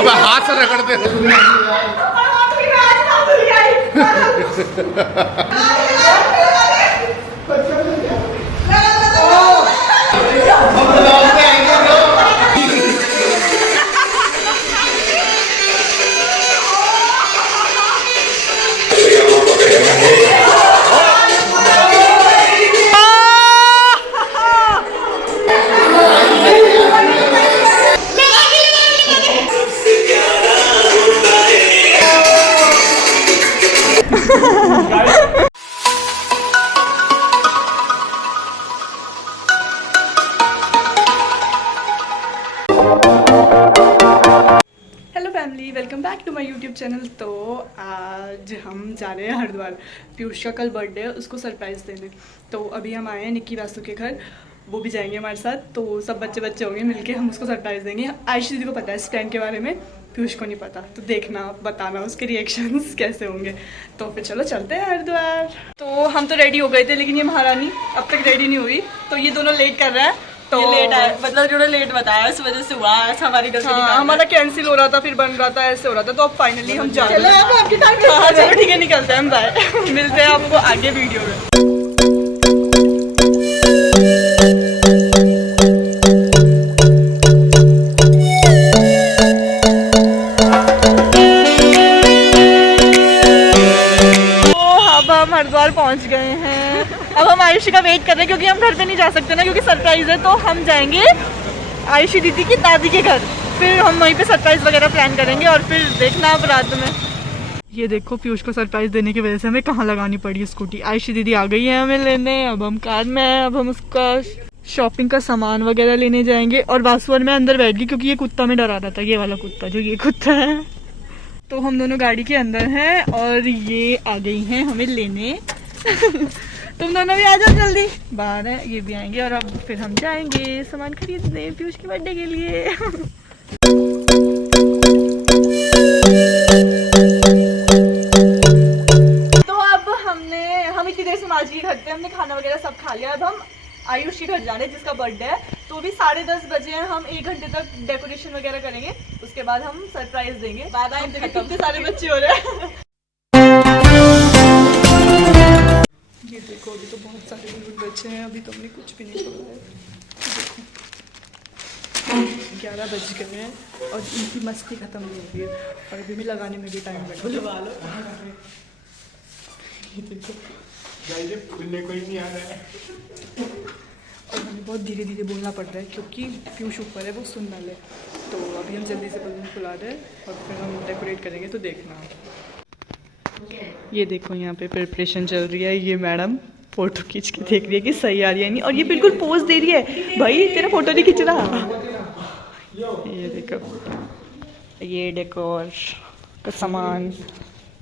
अबे हाथ से रगड़ते welcome back to my YouTube channel. तो आज हम जा रहे हैं हरिद्वार। पीयूष का कल बर्थडे है, उसको सरप्राइज़ देने। तो अभी हम आए हैं निक्की वासु के घर, वो भी जाएंगे हमारे साथ। तो सब बच्चे होंगे मिलके, हम उसको सरप्राइज़ देंगे। आयुषी दीदी को पता है इस प्लान के बारे में, पीयूष को नहीं पता। तो देखना, बताना उसके रिएक्शंस कैसे होंगे। तो फिर चलो चलते हैं हरिद्वार। तो हम तो रेडी हो गए थे, लेकिन ये महारानी अब तक रेडी नहीं हुई। तो ये दोनों लेट कर रहे हैं। तो लेट आया, मतलब जो लेट बताया उस वजह से हुआ। ऐसा हमारी गलती नहीं। हमारा कैंसिल हो रहा था, फिर बन रहा था, ऐसे हो रहा था। तो अब फाइनली हम जा रहे हैं। चलो ठीक है, निकलते हैं हम, बाय। मिलते हैं आपको आगे वीडियो में। हरिद्वार पहुंच गए हैं। अब हम आयुषी का वेट कर रहे हैं, क्योंकि हम घर पे नहीं जा सकते ना, क्योंकि सरप्राइज है। तो हम जाएंगे आयुषी दीदी की दादी के घर, फिर हम वहीं पे सरप्राइज वगैरह प्लान करेंगे। और फिर देखना आप रात में। ये देखो, पीयूष को सरप्राइज देने की वजह से हमें कहाँ लगानी पड़ी स्कूटी। आयुषी दीदी आ गई है हमें लेने। अब हम कार में हैं। अब हम उसका शॉपिंग का सामान वगैरह लेने जाएंगे। और वासुअर में अंदर बैठ गई, क्योंकि ये कुत्ता में डरा रहा था, ये वाला कुत्ता, जो ये कुत्ता है। तो हम दोनों गाड़ी के अंदर हैं और ये आ गई हैं हमें लेने। तुम दोनों भी आ जाओ जल्दी, बाहर है, ये भी आएंगे। और अब फिर हम जाएंगे सामान खरीदने पीयूष के बर्थडे के लिए। तो अब हम इतनी देर से माजी के घर पे हमने खाना वगैरह सब खा लिया। अब हम आयुष के घर जाने, जिसका बर्थडे है। तो भी 10:30 बजे हैं। हम 1 घंटे तक डेकोरेशन वगैरह करेंगे, उसके बाद हम सरप्राइज देंगे। Bye bye. कितने सारे बच्चे हो रहे हैं। ये देखो, अभी तो बहुत सारे बच्चे हैं, अभी तो हमने कुछ भी नहीं छोड़ा है। देखो 11 बज गए हैं और इनकी मस्ती खत्म नहीं हो रही है। और अभी भी लगाने में भी टाइम लगेगा। ये देखो, खुलने को ही नहीं आ रहा है। और हमें बहुत धीरे धीरे बोलना पड़ रहा है, क्योंकि पीयूष ऊपर है, वो सुन ना ले। तो अभी हम जल्दी से बलून फुला रहे हैं और फिर हम डेकोरेट करेंगे। तो देखना। ये देखो, यहाँ पे प्रिपरेशन चल रही है। ये मैडम फोटो खींच के देख रही है कि सही आ रही है नहीं। और ये बिल्कुल पोज दे रही है। भाई तेरा फोटो नहीं खींच रहा। ये देखो, ये डेकोर का सामान,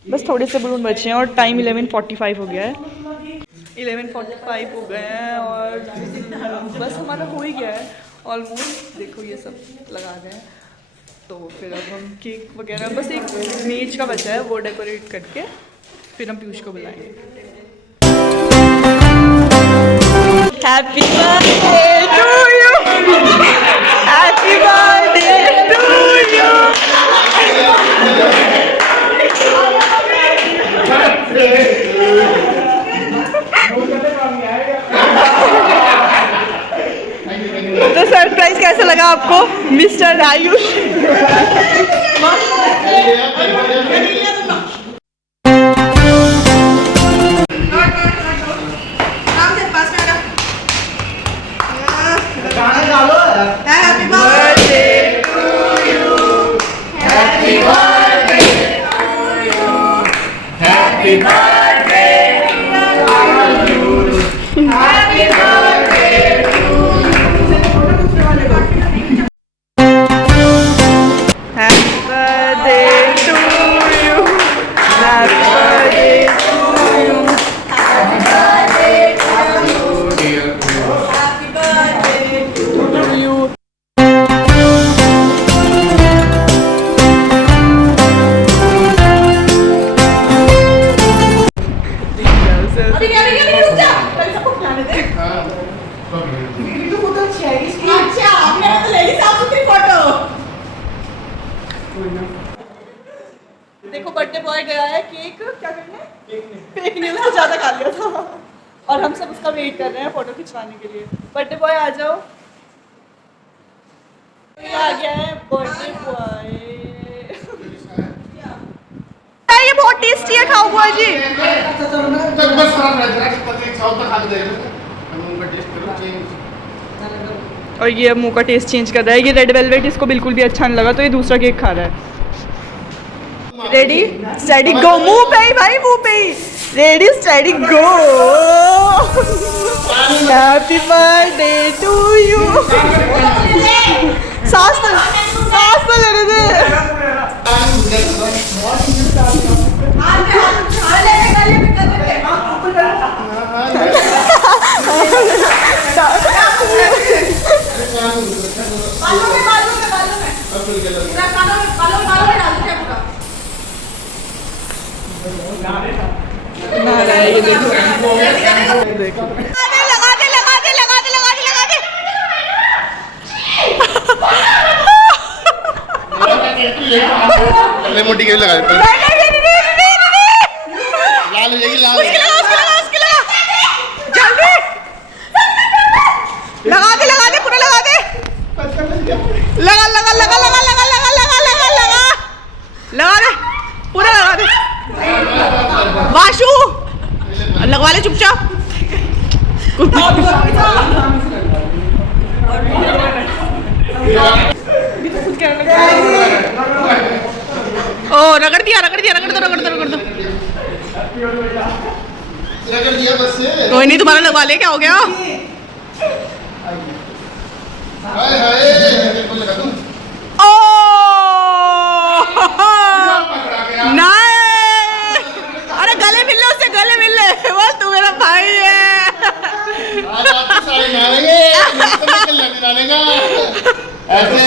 बस थोड़े से बलून बचे हैं। और टाइम 11:45 हो गया है। 11:45 हो गए हैं और बस हमारा हो ही गया है ऑलमोस्ट। देखो ये सब लगा गए हैं। तो फिर अब हम केक वगैरह, बस एक मेज का बचा है, वो डेकोरेट करके फिर हम पीयूष को बुलाएंगे। Happy birthday to you, happy birthday to you. तो सरप्राइज कैसा लगा आपको mister Ayush? Happy birthday to you, happy birthday to you, happy birthday to you, happy birthday to you. देखो बर्थडे बॉय गया है केक क्या करने, फेंकने में ज़्यादा खा लिया था और हम सब उसका वेट कर रहे हैं फोटो खिंचवाने के लिए। बर्थडे बॉय आ जाओ। ये आ गया है बर्थडे बॉय। ये बहुत टेस्टी है, खाओ बुआ जी। तक बस खराब रहता है, पता एक साउथ का खा दे हम का टेस्ट करो चेंज। और ये अब मुंह का टेस्ट चेंज कर रहा है। ये रेड वेलवेट इसको बिल्कुल भी अच्छा नहीं लगा तो ये दूसरा केक खा रहा है। रेडी स्टेडी गो, मुंह पे ही भाई, मुंह पे ही। Ready steady go. Happy birthday to you. सांस तो लेने दे। ले मोटी के लगा देता हूं। लाल हो जाएगी, लाल जल्दी लगा दे पूरा लगा दे। लगा दे पूरा लगा दे। वाशु लगवा ले चुपचाप। ओ रगड़ दिया रगड़ दो। कोई नहीं, तुम्हारा लगवा ले, क्या हो गया? हाय हाय देखो लगा दूं। ओ नहीं, अरे गले मिल ले उससे, गले मिल ले। बोल तू मेरा भाई है। आज आपके सारे नारेंगे, निकल लग डालेगा ऐसे।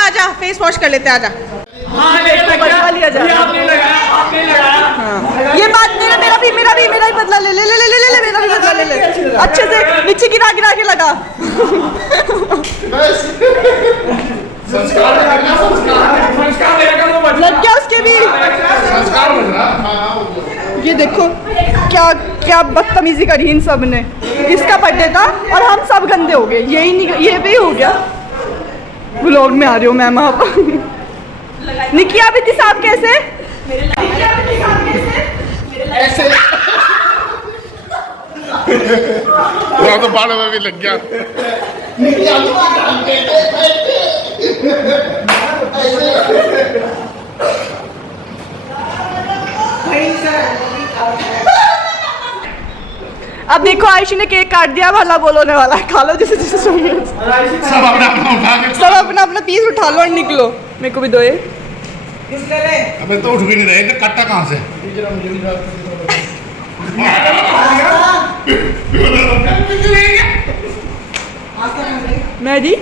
आजा फेस वॉश कर लेते हैं, आजा। ये बात मेरा भी बदला ले मेरा भी बदला ले अच्छे से नीचे गिरा के लगा। लग गया उसके भी। ये देखो क्या बदतमीजी करी इन सब ने। इसका बर्थडे था और हम सब गंदे हो गए। ये भी हो गया। व्लॉग में आ रही हूँ मैम आप। निकिया बिती साहब कैसे? ऐसे तो बाल में भी लग गया। अब देखो आयुषी ने केक काट दिया, भला बोलने वाला है। खा लो जिसे चाहिए। सब अपना पीस उठा लो और निकलो। मेरे को भी दो ये। अबे तो उठ भी नहीं रहे, तो कट्टा कहाँ से? मैं जी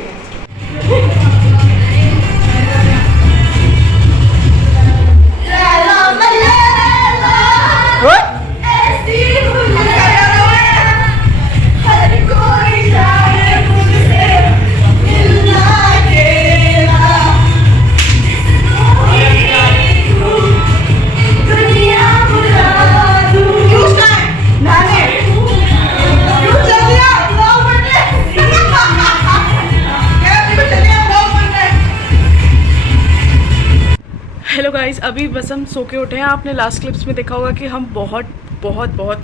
हेलो गाइस, अभी बस हम सो के उठे हैं। आपने लास्ट क्लिप्स में देखा होगा कि हम बहुत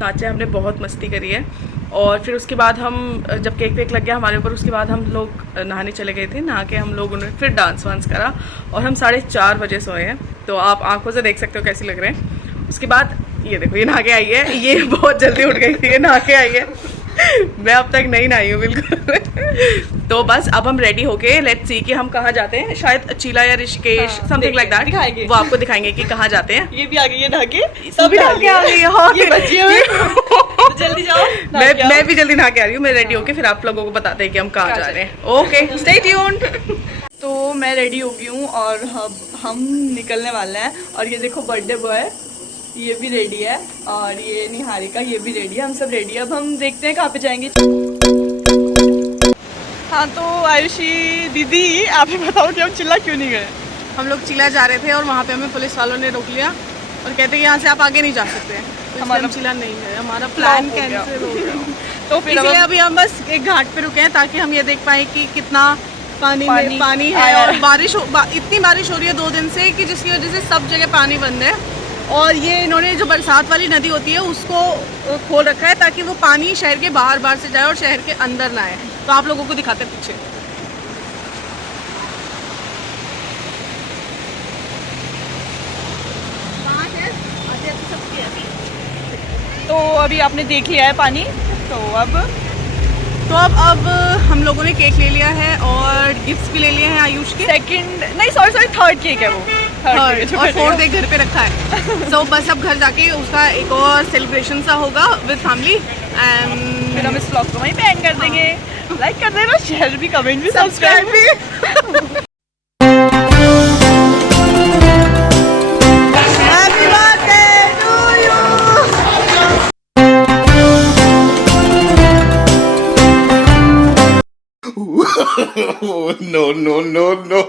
नाचे, हमने बहुत मस्ती करी है। और फिर उसके बाद हम जब केक वेक लग गया हमारे ऊपर, उसके बाद हम लोग नहाने चले गए थे। नहा के हम लोगों ने फिर डांस वांस करा और हम 4:30 बजे सोए हैं। तो आप आंखों से देख सकते हो कैसे लग रहे हैं। उसके बाद ये देखो, ये नहा के आई है। ये बहुत जल्दी उठ गई थी, ये नहा के आई है। मैं अब तक नहीं नहाई हूँ बिल्कुल। तो बस अब हम रेडी हो गए। लेट्स सी कि हम कहाँ जाते हैं। शायद चीला या ऋषिकेश, समथिंग लाइक दैट दिखाएंगे। वो आपको दिखाएंगे कि कहाँ जाते हैं। ये भी आ गई है नहा के, सभी नहा के आ गई है। हाँ, ये बच्ची है। जल्दी जाओ। मैं भी जल्दी नहा के आ रही हूँ। मैं रेडी होके फिर आप लोगों को बताते हैं कि हम कहाँ जा रहे हैं। Okay, stay tuned. तो मैं रेडी हो गई हूँ और अब हम निकलने वाले हैं। और ये देखो बर्थडे बॉय, ये भी रेडी है। और ये निहारिका, ये भी रेडी है। हम सब रेडी है। अब हम देखते हैं कहाँ पे जाएंगे। हाँ तो आयुषी दीदी आप ही बताओ कि हम चिल्ला क्यों नहीं गए? हम लोग चिल्ला जा रहे थे और वहाँ पे हमें पुलिस वालों ने रोक लिया और कहते कि यहाँ से आप आगे नहीं जा सकते, तो इसलिए हम चिल्ला नहीं गए, हमारा प्लान हो गया। कैंसिल हो गया। तो फिर इसलिए अब अभी हम बस एक घाट पे रुके हैं ताकि हम ये देख पाए कि कितना पानी है। आया और है। इतनी बारिश हो रही है 2 दिन से कि जिसकी वजह से सब जगह पानी बंद है। और ये इन्होंने जो बरसात वाली नदी होती है उसको खोल रखा है ताकि वो पानी शहर के बाहर से जाए और शहर के अंदर ना आए। तो आप लोगों को दिखाते हैं पीछे। तो अभी आपने देख लिया है पानी, तो अब अब हम लोगों ने केक ले लिया है और गिफ्ट्स भी ले लिए हैं आयुष के। सेकंड नहीं सॉरी थर्ड केक है वो, थर्ड और फोर्थ एक घर पे रखा है। तो बस अब घर जाके उसका एक और सेलिब्रेशन सा होगा विद फैमिली एंड फिर हम इस ब्लॉग को वहीं पे एंड कर देंगे। लाइक कर देना, शेयर भी, कमेंट भी, सब्सक्राइब भी। No, no, no, no.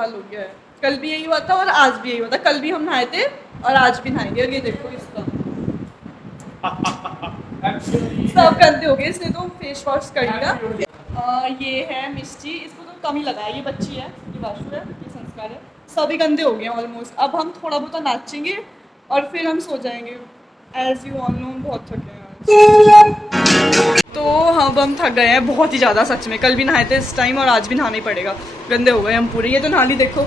हाल हो गया है। कल भी यही हुआ था और आज भी यही हुआ था। कल भी हम नहाए थे और आज भी नहाएंगे। और ये देखो इसका सब गंदे हो गए, इसने तो फेस वॉश कर लिया। ये है मिष्टी, इसको तो कम ही लगा है। ये बच्ची है, ये वाशु है, ये संस्कार है। सभी गंदे हो गए हैं ऑलमोस्ट। अब हम थोड़ा बहुत नाचेंगे और फिर हम सो जाएंगे। एज यू ऑल नो हम बहुत थके हैं। तो हम थक गए हैं बहुत ही ज़्यादा सच में। कल भी नहाए थे इस टाइम और आज भी नहाना ही पड़ेगा। गंदे हो गए हम पूरे। ये तो नहा ली देखो।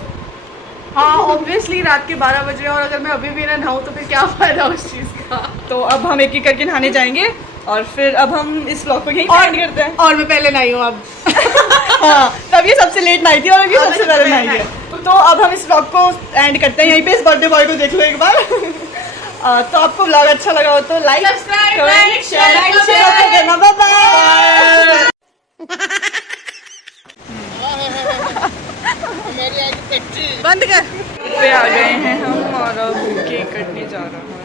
हाँ ऑब्वियसली रात के 12 बज रहे हैं और अगर मैं अभी भी ना नहाऊँ तो फिर क्या फायदा उस चीज़ का। तो अब हम एक एक करके नहाने जाएंगे और फिर अब हम इस व्लॉग को यहीं एंड करते हैं। और मैं पहले नहाई हूँ अब। हाँ, तब ये सबसे लेट नहाई थी और अभी सबसे पहले नहाई है। तो अब हम इस व्लॉग को एंड करते हैं यहीं पे। इस बर्थडे बॉय को देख लो एक बार। तो आपको व्लॉग अच्छा लगा हो तो लाइक, कमेंट, शेयर करना। Bye bye. बंद कर। पे आ गए हैं हम और अब केक कटने जा रहा है।